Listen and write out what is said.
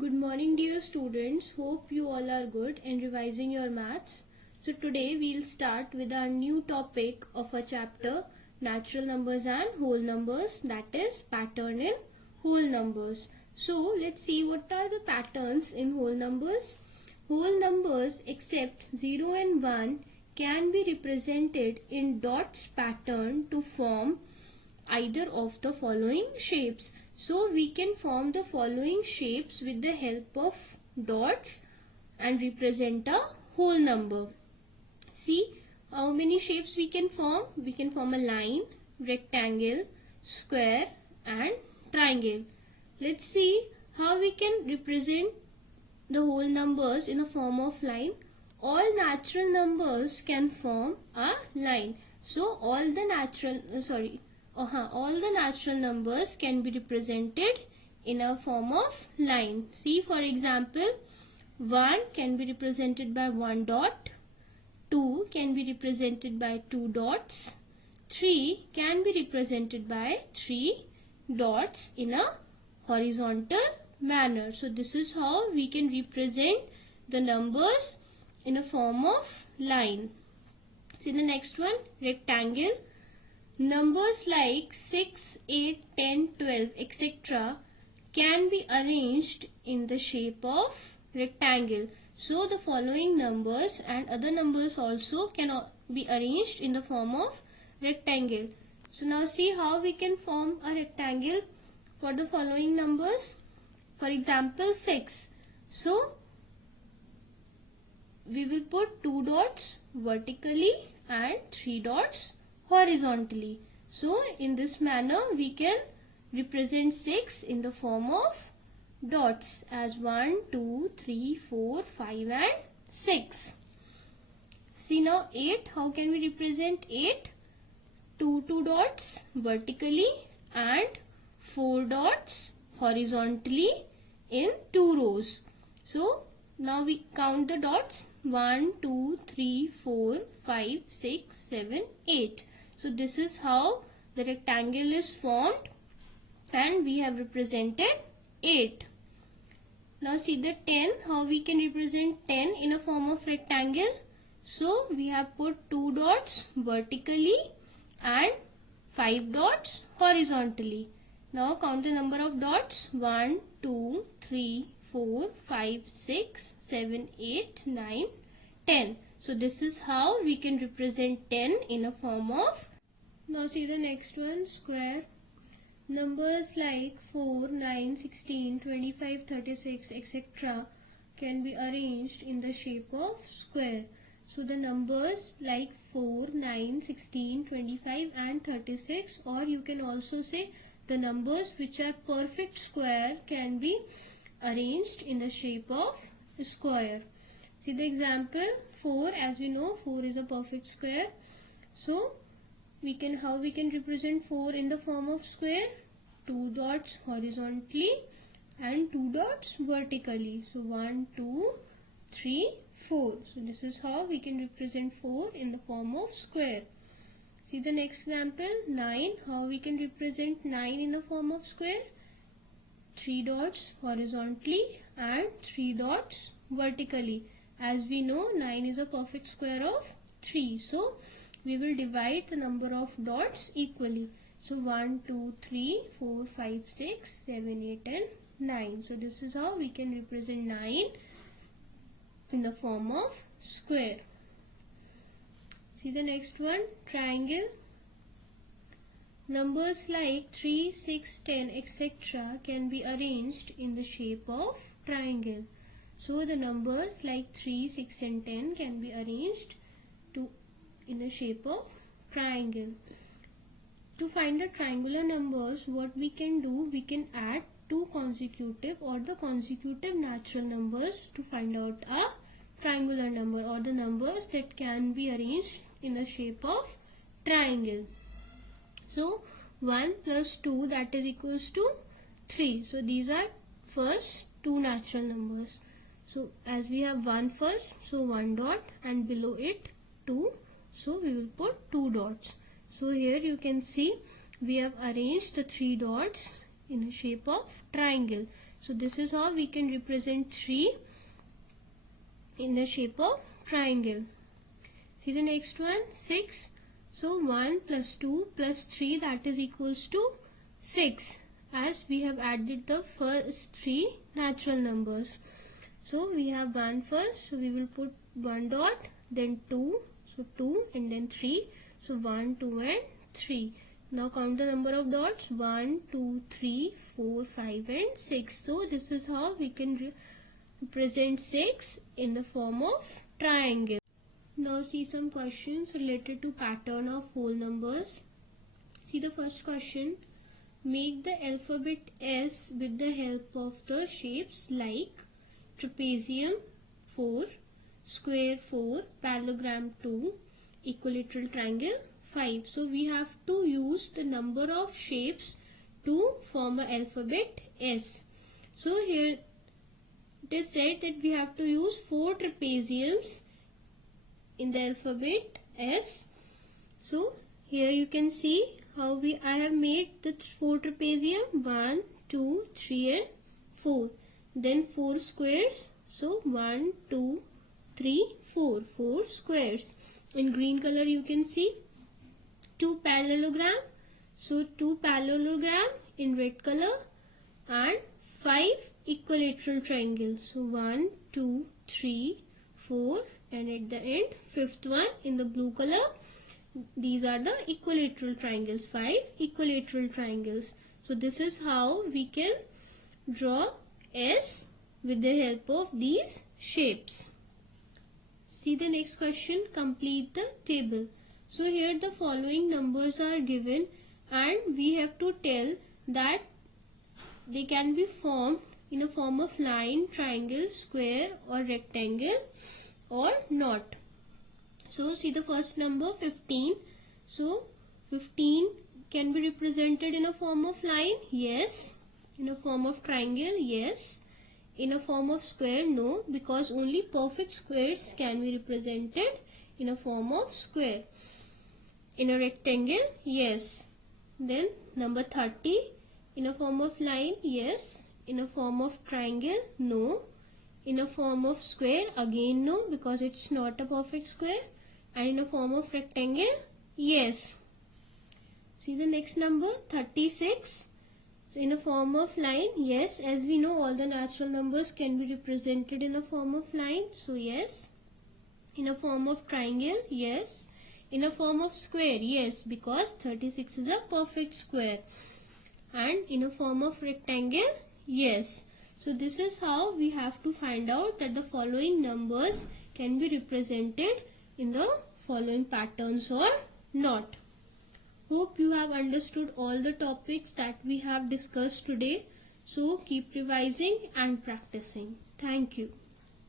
Good morning dear students, hope you all are good and revising your maths. So today we'll start with our new topic of a chapter, natural numbers and whole numbers, that is pattern in whole numbers. So let's see what are the patterns in whole numbers. Whole numbers except 0 and 1 can be represented in dots pattern to form either of the following shapes. So we can form the following shapes with the help of dots and represent a whole number. See how many shapes we can form. We can form a line, rectangle, square and triangle. Let's see how we can represent the whole numbers in a form of line. All natural numbers can form a line. So all the natural numbers can be represented in a form of line. See, for example, 1 can be represented by 1 dot, 2 can be represented by 2 dots, 3 can be represented by 3 dots in a horizontal manner. So this is how we can represent the numbers in a form of line. See the next one, rectangle. Numbers like 6, 8, 10, 12, etc. can be arranged in the shape of rectangle. So the following numbers and other numbers also can be arranged in the form of rectangle. So now see how we can form a rectangle for the following numbers. For example, 6. So we will put 2 dots vertically and 3 dots horizontally. So in this manner we can represent 6 in the form of dots as 1, 2, 3, 4, 5 and 6. See now 8. How can we represent 8? 2 dots vertically and 4 dots horizontally in 2 rows. So now we count the dots. 1, 2, 3, 4, 5, 6, 7, 8. So this is how the rectangle is formed and we have represented 8. Now see the 10. How we can represent 10 in a form of rectangle? So we have put 2 dots vertically and 5 dots horizontally. Now count the number of dots. 1, 2, 3, 4, 5, 6, 7, 8, 9, 10. So this is how we can represent 10 in a form of. Now see the next one, square. Numbers like 4, 9, 16, 25, 36, etc. can be arranged in the shape of square. So the numbers like 4, 9, 16, 25 and 36, or you can also say the numbers which are perfect square can be arranged in the shape of square. See the example, 4. As we know, 4 is a perfect square. So how we can represent 4 in the form of square? 2 dots horizontally and 2 dots vertically. So 1, 2, 3, 4. So this is how we can represent 4 in the form of square. See the next example, 9. How we can represent 9 in the form of square? 3 dots horizontally and 3 dots vertically. As we know, 9 is a perfect square of 3. So we will divide the number of dots equally. So 1, 2, 3, 4, 5, 6, 7, 8 and 9. So this is how we can represent 9 in the form of square. See the next one, triangle. Numbers like 3, 6, 10, etc. can be arranged in the shape of triangle. So the numbers like 3, 6 and 10 can be arranged in the shape of triangle. To find the triangular numbers, what we can do, we can add two consecutive or the consecutive natural numbers to find out a triangular number, or the numbers that can be arranged in the shape of triangle. So 1 plus 2, that is equals to 3. So these are first two natural numbers. So as we have 1 first, so 1 dot and below it 2. So we will put 2 dots. So here you can see we have arranged the 3 dots in a shape of triangle. So this is how we can represent 3 in the shape of triangle. See the next one, 6. So 1 plus 2 plus 3, that is equals to 6, as we have added the first 3 natural numbers. So we have 1 first, so we will put 1 dot, then 2, so 2 and then 3, so 1, 2 and 3. Now count the number of dots, 1, 2, 3, 4, 5 and 6. So this is how we can represent 6 in the form of triangle. Now see some questions related to pattern of whole numbers. See the first question. Make the alphabet S with the help of the shapes like trapezium 4, square 4, parallelogram 2, equilateral triangle 5. So we have to use the number of shapes to form an alphabet S. So here it is said that we have to use 4 trapeziums in the alphabet S. So here you can see how I have made the 4 trapezium, 1, 2, 3 and 4. Then 4 squares, so 1, 2, 3, 4, 4 squares. In green color you can see 2 parallelogram, so 2 parallelogram in red color, and 5 equilateral triangles, so 1, 2, 3, 4 and at the end 5th one in the blue color. These are the equilateral triangles, 5 equilateral triangles. So this is how we can draw S with the help of these shapes. See the next question, complete the table. So here the following numbers are given and we have to tell that they can be formed in a form of line, triangle, square or rectangle or not. So see the first number 15. So 15 can be represented in a form of line, yes. In a form of triangle, yes. In a form of square, no, because only perfect squares can be represented in a form of square. In a rectangle, yes. Then number 30, in a form of line, yes. In a form of triangle, no. In a form of square, again no, because it's not a perfect square. And in a form of rectangle, yes. See the next number, 36. So in a form of line, yes, as we know all the natural numbers can be represented in a form of line, so yes. In a form of triangle, yes. In a form of square, yes, because 36 is a perfect square. And in a form of rectangle, yes. So this is how we have to find out that the following numbers can be represented in the following patterns or not. Hope you have understood all the topics that we have discussed today. So keep revising and practicing. Thank you.